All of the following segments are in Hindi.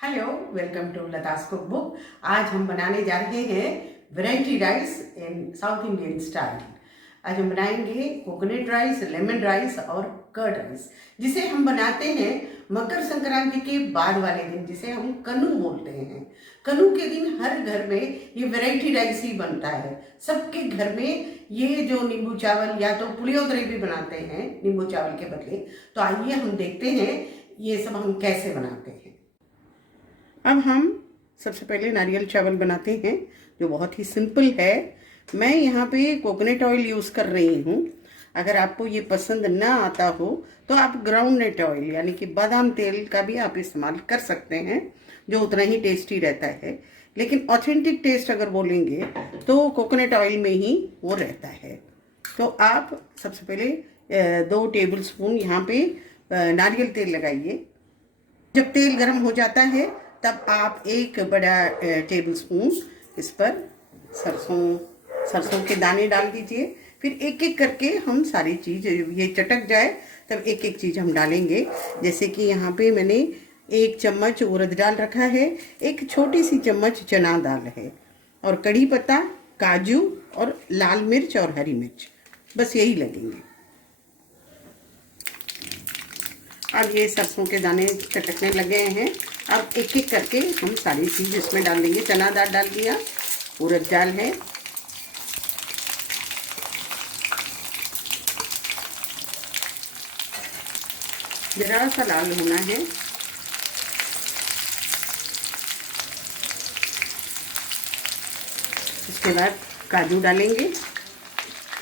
Hello, welcome to Latha's cook book. आज हम बनाने जा रहे हैं variety rice in South Indian style. आज हम बनाएंगे कोकोनट राइस, लेमन राइस और कर्ड राइस, जिसे हम बनाते हैं मकर संक्रांति के बाद वाले दिन, जिसे हम कनू बोलते हैं। कनू के दिन हर घर में ये वैरायटी राइस ही बनता है। सबके घर में ये जो नींबू चावल या तो पुलियोदरे भी बनाते हैं नींबू चावल के बदले। तो आइए हम देखते हैं ये सब हम कैसे बनाते हैं। अब हम सबसे पहले नारियल चावल बनाते हैं, जो बहुत ही सिंपल है। मैं यहाँ पे कोकोनट ऑयल यूज़ कर रही हूँ। अगर आपको ये पसंद ना आता हो तो आप ग्राउंडनट ऑयल यानी कि बादाम तेल का भी आप इस्तेमाल कर सकते हैं, जो उतना ही टेस्टी रहता है। लेकिन ऑथेंटिक टेस्ट अगर बोलेंगे तो कोकोनट ऑयल में ही वो रहता है। तो आप सबसे पहले 2 टेबल स्पून यहाँ पे नारियल तेल लगाइए। जब तेल गर्म हो जाता है तब आप एक बड़ा टेबल स्पून इस पर सरसों के दाने डाल दीजिए। फिर एक एक करके हम सारी चीज़, ये चटक जाए तब एक एक चीज़ हम डालेंगे। जैसे कि यहाँ पे मैंने 1 चम्मच उड़द दाल रखा है, एक छोटी सी चम्मच चना दाल है, और कड़ी पत्ता, काजू और लाल मिर्च और हरी मिर्च, बस यही लगेंगे। अब ये सरसों के दाने चटकने लगे हैं। अब एक एक करके हम सारी चीज़ इसमें डाल देंगे। चना दाल डाल दिया, उड़द दाल है, जरा सा लाल होना है। इसके बाद काजू डालेंगे।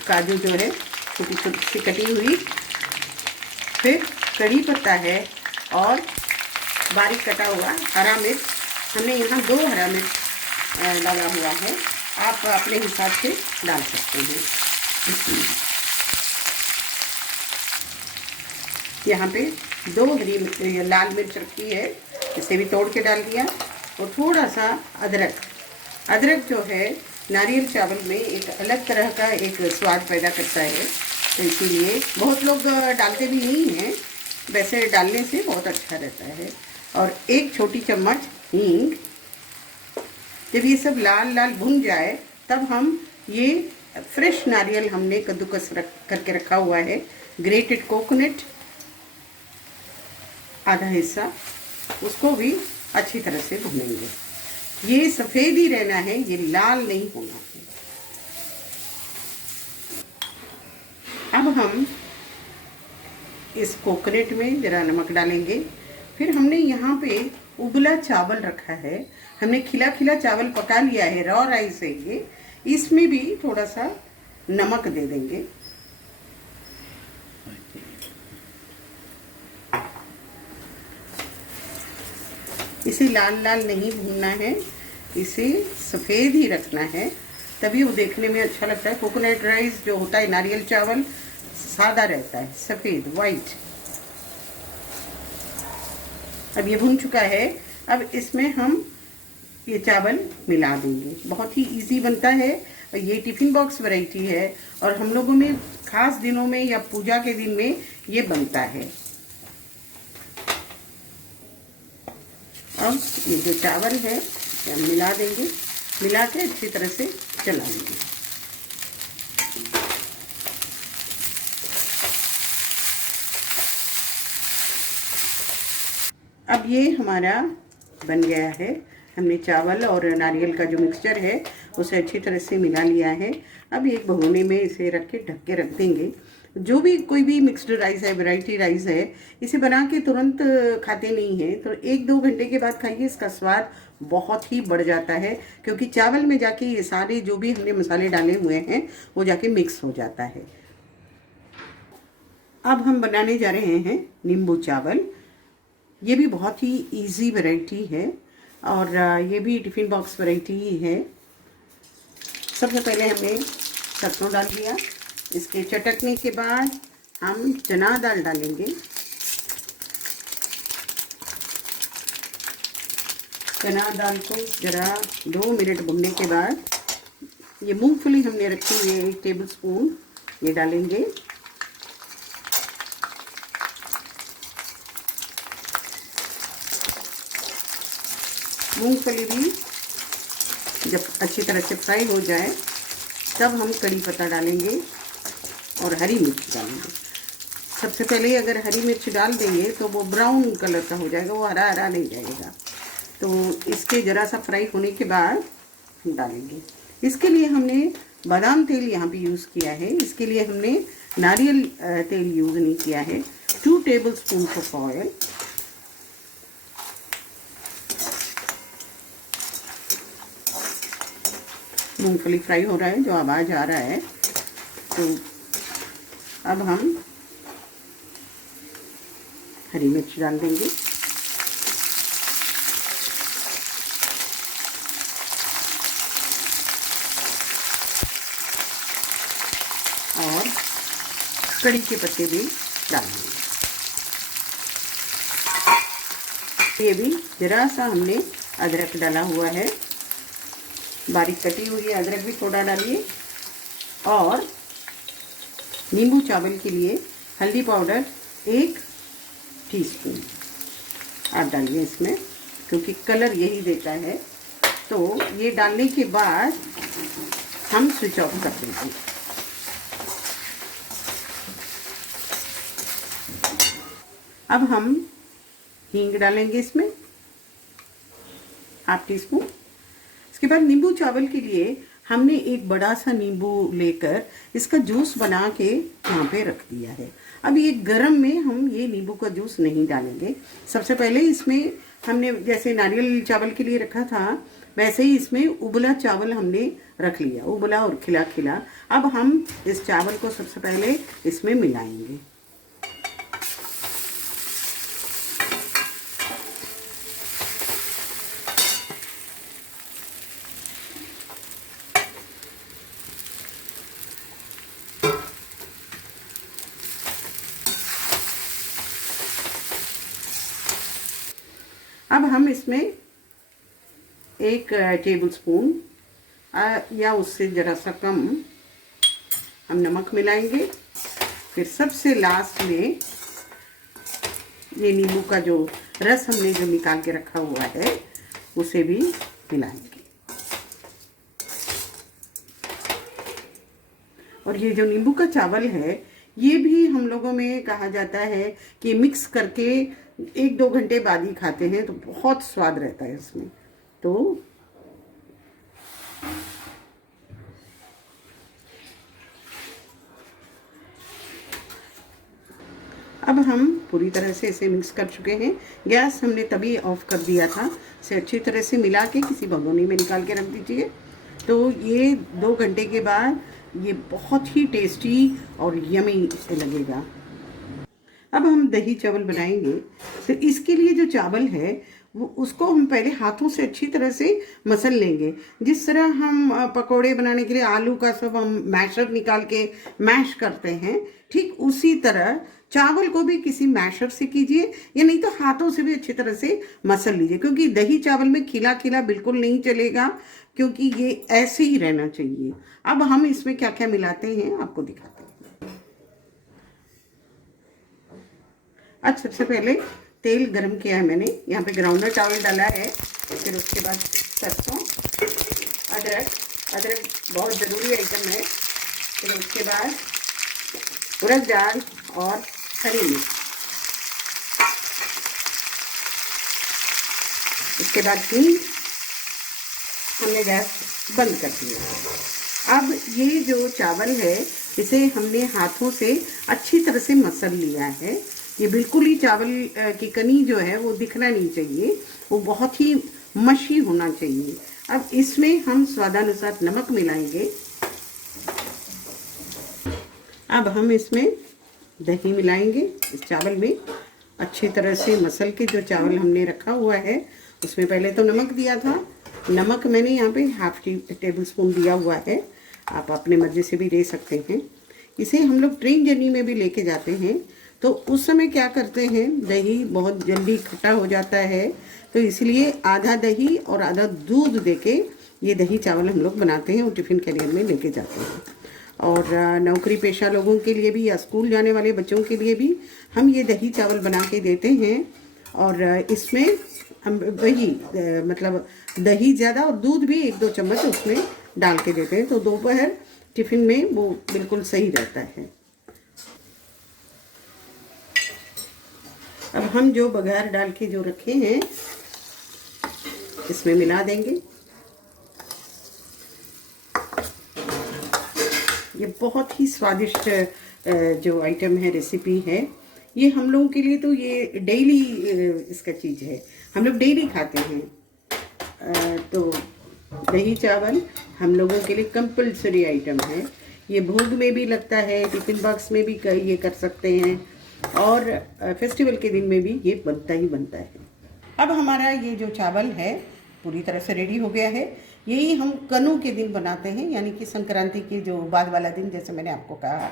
काजू जो है छोटी छोटी सी कटी हुई। फिर कड़ी पत्ता है और बारीक कटा हुआ हरा मिर्च। हमने यहाँ 2 हरा मिर्च डाला हुआ है, आप अपने हिसाब से डाल सकते हैं। यहाँ पे 2 लाल मिर्च रखी है, इसे भी तोड़ के डाल दिया। और थोड़ा सा अदरक जो है नारियल चावल में एक अलग तरह का एक स्वाद पैदा करता है, तो इसीलिए बहुत लोग डालते भी नहीं हैं, वैसे डालने से बहुत अच्छा रहता है। और 1 छोटी चम्मच हींग। जब ये सब लाल लाल भुन जाए तब हम ये फ्रेश नारियल हमने कद्दूकस करके रखा हुआ है, ग्रेटेड कोकोनट आधा हिस्सा, उसको भी अच्छी तरह से भुनेंगे। ये सफ़ेद ही रहना है, ये लाल नहीं होना है। अब हम इस कोकोनट में ज़रा नमक डालेंगे। फिर हमने यहाँ पे उबला चावल रखा है, हमने खिला खिला चावल पका लिया है, रॉ राइस है ये, इसमें भी थोड़ा सा नमक दे देंगे। इसे लाल लाल नहीं भूनना है, इसे सफ़ेद ही रखना है, तभी वो देखने में अच्छा लगता है। कोकोनट राइस जो होता है, नारियल चावल सादा रहता है, सफ़ेद वाइट। अब ये भुन चुका है। अब इसमें हम ये चावल मिला देंगे। बहुत ही इजी बनता है, और ये टिफ़िन बॉक्स वैरायटी है, और हम लोगों में खास दिनों में या पूजा के दिन में ये बनता है। अब ये जो चावल है हम मिला देंगे, मिला के अच्छी तरह से चलाएंगे। अब ये हमारा बन गया है। हमने चावल और नारियल का जो मिक्सचर है उसे अच्छी तरह से मिला लिया है। अब एक भगोने में इसे रख के ढक के रख देंगे। जो भी कोई भी मिक्स्ड राइस है, वैरायटी राइस है, इसे बना के तुरंत खाते नहीं हैं, तो 1-2 घंटे के बाद खाइए, इसका स्वाद बहुत ही बढ़ जाता है, क्योंकि चावल में जाके ये सारे जो भी हमने मसाले डाले हुए हैं वो जाके मिक्स हो जाता है। अब हम बनाने जा रहे हैं नींबू चावल। ये भी बहुत ही इजी वैरायटी है, और ये भी टिफ़िन बॉक्स वैरायटी ही है। सबसे पहले हमने सरसों डाल दिया। इसके चटकने के बाद हम चना दाल डालेंगे। चना दाल को ज़रा 2 मिनट भूनने के बाद ये मूंगफली हमने रखी हुई है 1 टेबल स्पून, ये डालेंगे। मूंगफली भी जब अच्छी तरह से फ्राई हो जाए तब हम कड़ी पत्ता डालेंगे और हरी मिर्च डालेंगे। सबसे पहले अगर हरी मिर्च डाल देंगे तो वो ब्राउन कलर का हो जाएगा, वो हरा हरा नहीं जाएगा। तो इसके ज़रा सा फ्राई होने के बाद हम डालेंगे। इसके लिए हमने बादाम तेल यहाँ पे यूज़ किया है, इसके लिए हमने नारियल तेल यूज़ नहीं किया है। 2 टेबलस्पून ऑफ ऑयल, मूंगफली फ्राई हो रहा है, जो आवाज़ आ रहा है। तो अब हम हरी मिर्च डाल देंगे और कड़ी के पत्ते भी डाल देंगे। ये भी ज़रा सा हमने अदरक डाला हुआ है, बारीक कटी हुई अदरक भी थोड़ा डालिए। और नींबू चावल के लिए हल्दी पाउडर 1 टीस्पून आप डालिए इसमें, क्योंकि कलर यही देता है। तो ये डालने के बाद हम स्विच ऑफ कर देंगे। अब हम हींग डालेंगे इसमें, ½ टीस्पून। इसके बाद नींबू चावल के लिए हमने एक बड़ा सा नींबू लेकर इसका जूस बना के यहाँ पे रख दिया है। अब ये गरम में हम ये नींबू का जूस नहीं डालेंगे। सबसे पहले इसमें हमने जैसे नारियल चावल के लिए रखा था, वैसे ही इसमें उबला चावल हमने रख लिया, उबला और खिला खिला। अब हम इस चावल को सबसे पहले इसमें मिलाएंगे। अब हम इसमें 1 टेबलस्पून या उससे ज़रा सा कम हम नमक मिलाएंगे। फिर सबसे लास्ट में ये नींबू का जो रस हमने जो निकाल के रखा हुआ है उसे भी मिलाएंगे। और ये जो नींबू का चावल है, ये भी हम लोगों में कहा जाता है कि मिक्स करके 1-2 घंटे बाद ही खाते हैं, तो बहुत स्वाद रहता है इसमें। तो अब हम पूरी तरह से इसे मिक्स कर चुके हैं। गैस हमने तभी ऑफ कर दिया था। इसे अच्छी तरह से मिला के किसी भगोनी में निकाल के रख दीजिए। तो ये 2 घंटे के बाद ये बहुत ही टेस्टी और यमी लगेगा। अब हम दही चावल बनाएंगे। तो इसके लिए जो चावल है वो उसको हम पहले हाथों से अच्छी तरह से मसल लेंगे। जिस तरह हम पकोड़े बनाने के लिए आलू का सब हम मैशर निकाल के मैश करते हैं, ठीक उसी तरह चावल को भी किसी मैशर से कीजिए, या नहीं तो हाथों से भी अच्छी तरह से मसल लीजिए। क्योंकि दही चावल में खिला खिला बिल्कुल नहीं चलेगा, क्योंकि ये ऐसे ही रहना चाहिए। अब हम इसमें क्या क्या मिलाते हैं आपको दिखाते हैं। आज सबसे पहले तेल गरम किया है मैंने, यहाँ पे ग्राउंडर चावल डाला है। फिर उसके बाद सरसों, अदरक बहुत ज़रूरी आइटम है। फिर उसके बाद उड़द दाल और हरी मिर्च। इसके बाद हींग, हमने गैस बंद कर दिया। अब ये जो चावल है इसे हमने हाथों से अच्छी तरह से मसल लिया है। ये बिल्कुल ही चावल की कनी जो है वो दिखना नहीं चाहिए, वो बहुत ही मशी होना चाहिए। अब इसमें हम स्वादानुसार नमक मिलाएंगे। अब हम इसमें दही मिलाएंगे इस चावल में। अच्छी तरह से मसल के जो चावल हमने रखा हुआ है उसमें पहले तो नमक दिया था। नमक मैंने यहाँ पे ½ टेबलस्पून दिया हुआ है, आप अपने मर्जी से भी ले सकते हैं। इसे हम लोग ट्रेन जर्नी में भी लेके जाते हैं, तो उस समय क्या करते हैं, दही बहुत जल्दी खट्टा हो जाता है, तो इसलिए आधा दही और आधा दूध देके ये दही चावल हम लोग बनाते हैं और टिफ़िन कैरियर में लेके जाते हैं। और नौकरी पेशा लोगों के लिए भी या स्कूल जाने वाले बच्चों के लिए भी हम ये दही चावल बना के देते हैं। और इसमें हम वही मतलब दही ज़्यादा और दूध भी 1-2 चम्मच उसमें डाल के देते हैं, तो दोपहर टिफ़िन में वो बिल्कुल सही रहता है। अब हम जो बघार डाल के जो रखे हैं इसमें मिला देंगे। ये बहुत ही स्वादिष्ट जो आइटम है, रेसिपी है, ये हम लोगों के लिए तो ये डेली इसका चीज़ है, हम लोग डेली खाते हैं। तो दही चावल हम लोगों के लिए कंपलसरी आइटम है। ये भोग में भी लगता है, टिफ़िन बॉक्स में भी ये कर सकते हैं, और फेस्टिवल के दिन में भी ये बनता ही बनता है। अब हमारा ये जो चावल है पूरी तरह से रेडी हो गया है। यही हम कनू के दिन बनाते हैं, यानी कि संक्रांति के जो बाद वाला दिन, जैसे मैंने आपको कहा,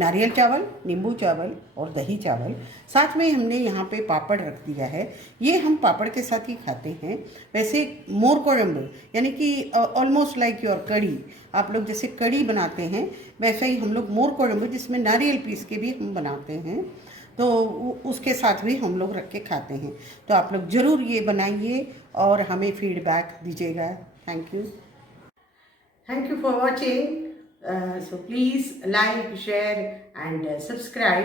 नारियल चावल, नींबू चावल और दही चावल, साथ में हमने यहाँ पे पापड़ रख दिया है। ये हम पापड़ के साथ ही खाते हैं। वैसे मोर कोळंबु यानी कि ऑलमोस्ट लाइक योर कड़ी, आप लोग जैसे कड़ी बनाते हैं वैसे ही हम लोग मोर कोळंबु, जिसमें नारियल पीस के भी हम बनाते हैं, तो उसके साथ भी हम लोग रख के खाते हैं। तो आप लोग ज़रूर ये बनाइए और हमें फीडबैक दीजिएगा। Thank you for watching. So please like, share and subscribe.